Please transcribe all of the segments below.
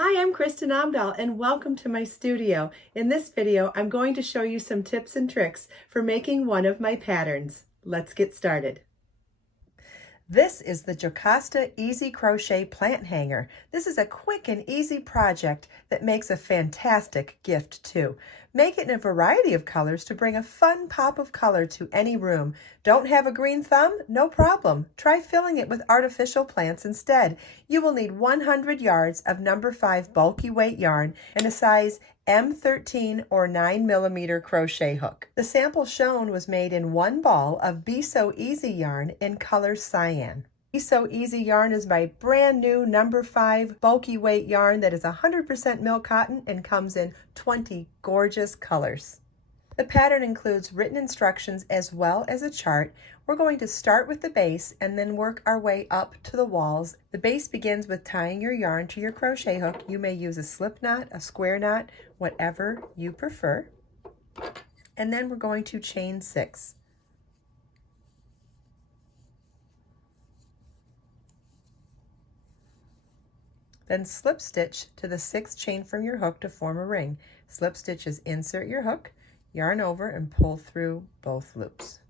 Hi, I'm Kristin Omdahl and welcome to my studio. In this video, I'm going to show you some tips and tricks for making one of my patterns. Let's get started. This is the Jocasta Easy Crochet Plant Hanger. This is a quick and easy project that makes a fantastic gift too. Make it in a variety of colors to bring a fun pop of color to any room. Don't have a green thumb? No problem. Try filling it with artificial plants instead. You will need 100 yards of number 5 bulky weight yarn and a size M13 or 9mm crochet hook. The sample shown was made in one ball of Be So Easy yarn in color cyan. Be So Easy yarn is my brand new number 5 bulky weight yarn that is 100% milk cotton and comes in 20 gorgeous colors. The pattern includes written instructions as well as a chart. We're going to start with the base and then work our way up to the walls. The base begins with tying your yarn to your crochet hook. You may use a slip knot, a square knot, whatever you prefer. And then we're going to chain 6. Then slip stitch to the 6th chain from your hook to form a ring. Slip stitch is insert your hook, yarn over and pull through both loops.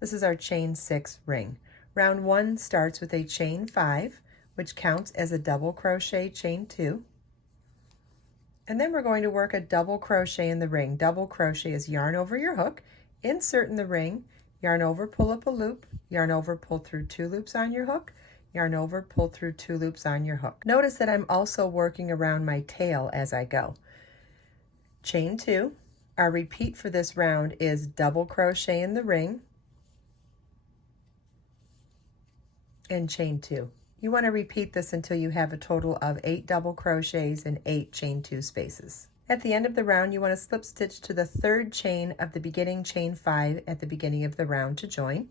This is our chain 6 ring. Round 1 starts with a chain 5, which counts as a double crochet chain 2. And then we're going to work a double crochet in the ring. Double crochet is yarn over your hook, insert in the ring, yarn over, pull up a loop, yarn over, pull through 2 loops on your hook, yarn over, pull through 2 loops on your hook. Notice that I'm also working around my tail as I go. Chain 2. Our repeat for this round is double crochet in the ring and chain 2. You want to repeat this until you have a total of 8 double crochets and 8 chain 2 spaces. At the end of the round, you want to slip stitch to the 3rd chain of the beginning chain 5 at the beginning of the round to join.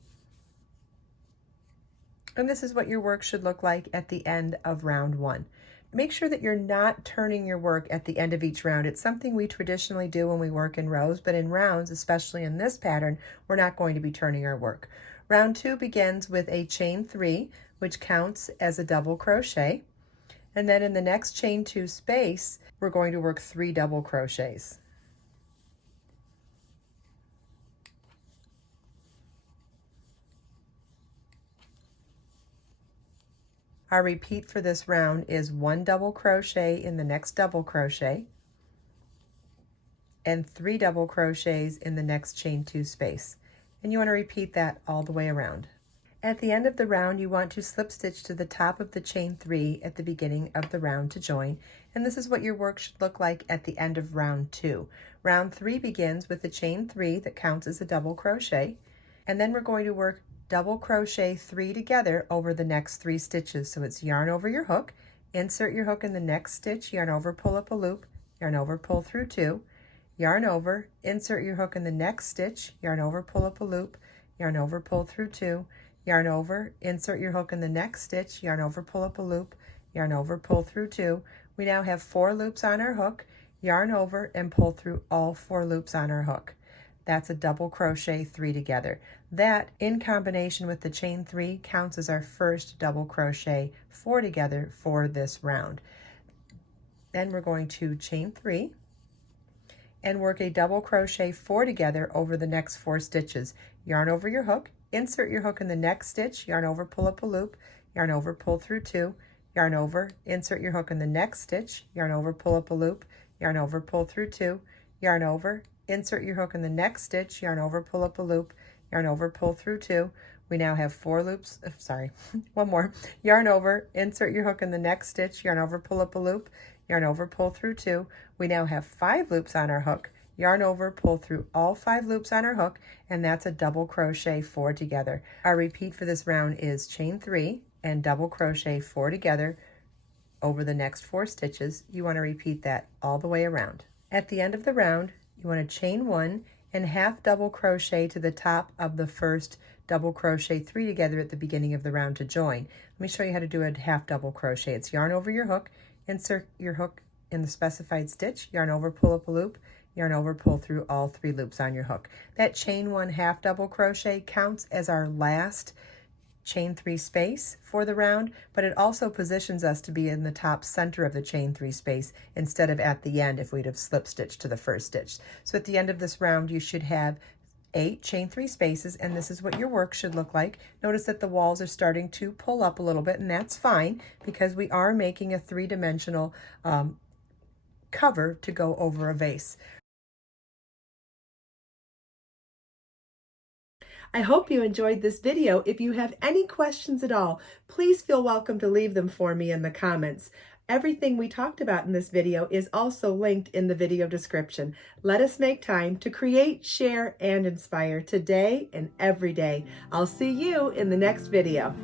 And this is what your work should look like at the end of round 1. Make sure that you're not turning your work at the end of each round. It's something we traditionally do when we work in rows, but in rounds, especially in this pattern, we're not going to be turning our work. Round 2 begins with a chain 3, which counts as a double crochet. And then in the next chain 2 space, we're going to work 3 double crochets. Our repeat for this round is 1 double crochet in the next double crochet and 3 double crochets in the next chain 2 space. And you want to repeat that all the way around. At the end of the round, you want to slip stitch to the top of the chain 3 at the beginning of the round to join. And this is what your work should look like at the end of round 2. Round 3 begins with the chain 3 that counts as a double crochet. And then we're going to work double crochet 3 together over the next 3 stitches. So it's yarn over your hook, insert your hook in the next stitch, yarn over, pull up a loop, yarn over, pull through 2, yarn over, insert your hook in the next stitch, yarn over, pull up a loop, yarn over, pull through 2, yarn over, insert your hook in the next stitch, yarn over, pull up a loop, yarn over, pull through 2. We now have 4 loops on our hook, yarn over and pull through all 4 loops on our hook. That's a double crochet 3 together. That, in combination with the chain 3, counts as our first double crochet 4 together for this round. Then we're going to chain 3 and work a double crochet 4 together over the next 4 stitches. Yarn over your hook, insert your hook in the next stitch, yarn over, pull up a loop, yarn over, pull through 2, yarn over, insert your hook in the next stitch, yarn over, pull up a loop, yarn over, pull through 2, yarn over, insert your hook in the next stitch, yarn over, pull up a loop, yarn over, pull through 2. We now have 4 loops, one more. Yarn over, insert your hook in the next stitch, yarn over, pull up a loop, yarn over, pull through 2. We now have 5 loops on our hook, yarn over, pull through all 5 loops on our hook, and that's a double crochet 4 together. Our repeat for this round is chain 3 and double crochet 4 together over the next 4 stitches. You want to repeat that all the way around. At the end of the round, you want to chain 1 and half double crochet to the top of the first double crochet 3 together at the beginning of the round to join. Let me show you how to do a half double crochet. It's yarn over your hook, insert your hook in the specified stitch, yarn over, pull up a loop, yarn over, pull through all 3 loops on your hook. That chain 1 half double crochet counts as our last chain 3 space for the round, but it also positions us to be in the top center of the chain 3 space instead of at the end if we'd have slip stitched to the first stitch. So at the end of this round you should have 8 chain 3 spaces, and this is what your work should look like. Notice that the walls are starting to pull up a little bit, and that's fine because we are making a 3-dimensional cover to go over a vase. I hope you enjoyed this video. If you have any questions at all, please feel welcome to leave them for me in the comments. Everything we talked about in this video is also linked in the video description. Let us make time to create, share, and inspire today and every day. I'll see you in the next video.